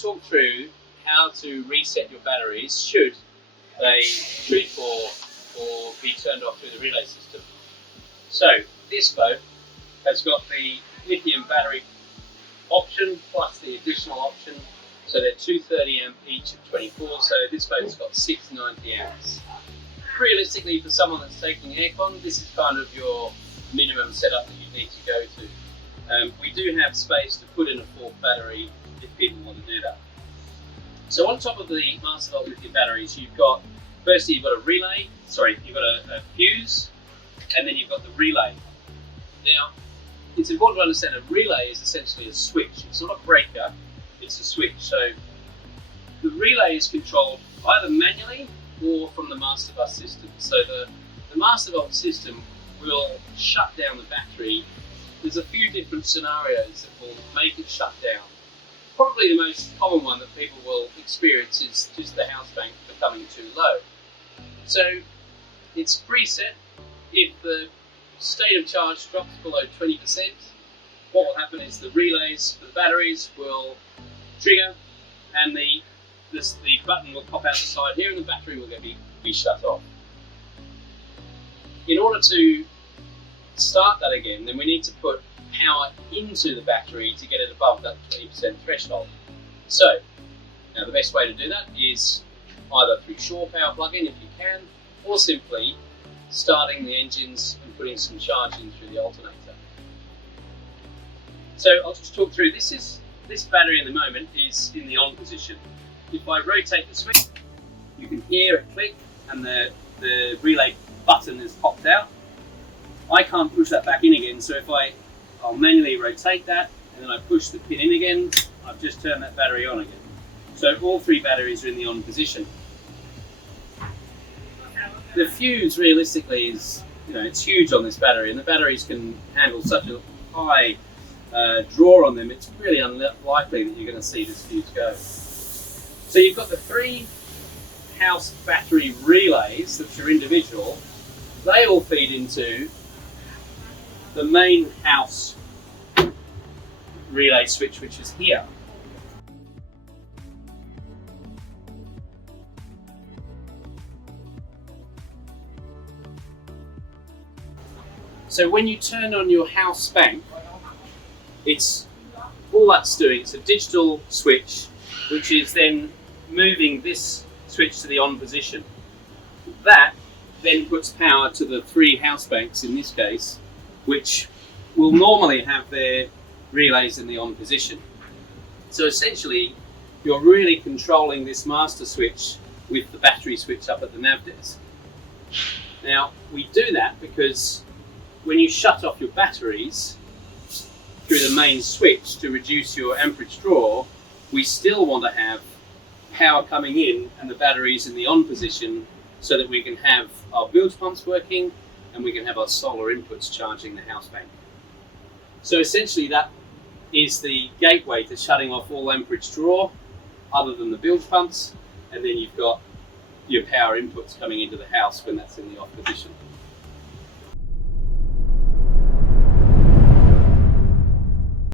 talk through how to reset your batteries should they trip or be turned off through the relay system. So this boat has got the lithium battery option plus the additional option. So they're 230 amp each of 24, so this boat's got 690 amps. Realistically, for someone that's taking aircon, this is kind of your minimum setup that you need to go to. We do have space to put in a fourth battery if people want to do that. So on top of the Mastervolt lithium batteries, you've got a fuse, and then you've got the relay. Now, it's important to understand a relay is essentially a switch. It's not a breaker, it's a switch. So the relay is controlled either manually or from the Mastervolt system. So the Mastervolt system will shut down the battery. There's a few different scenarios that will make it shut down. Probably the most common one that people will experience is just the house bank becoming too low. So it's preset. If the state of charge drops below 20%, what will happen is the relays for the batteries will trigger, and the button will pop out the side here, and the battery will be shut off. In order to start that again, then we need to put power into the battery to get it above that 20% threshold. So now the best way to do that is either through shore power plug-in if you can, or simply starting the engines and putting some charge in through the alternator. So I'll just talk through, this battery at the moment is in the on position. If I rotate the switch, you can hear it click and the relay button is popped out. I can't push that back in again, so if I'll manually rotate that and then I push the pin in again, I've just turned that battery on again. So all three batteries are in the on position. The fuse realistically is, it's huge on this battery, and the batteries can handle such a high draw on them, it's really unlikely that you're going to see this fuse go. So you've got the three house battery relays that are individual. They all feed into the main house relay switch, which is here. So when you turn on your house bank, it's all that's doing. It's a digital switch, which is then moving this switch to the on position. That then puts power to the three house banks in this case, which will normally have their relays in the on position. So essentially, you're really controlling this master switch with the battery switch up at the nav desk. Now, we do that because when you shut off your batteries through the main switch to reduce your amperage draw, we still want to have power coming in and the batteries in the on position so that we can have our bilge pumps working and we can have our solar inputs charging the house bank. So essentially that is the gateway to shutting off all amperage draw other than the bilge pumps, and then you've got your power inputs coming into the house when that's in the off position.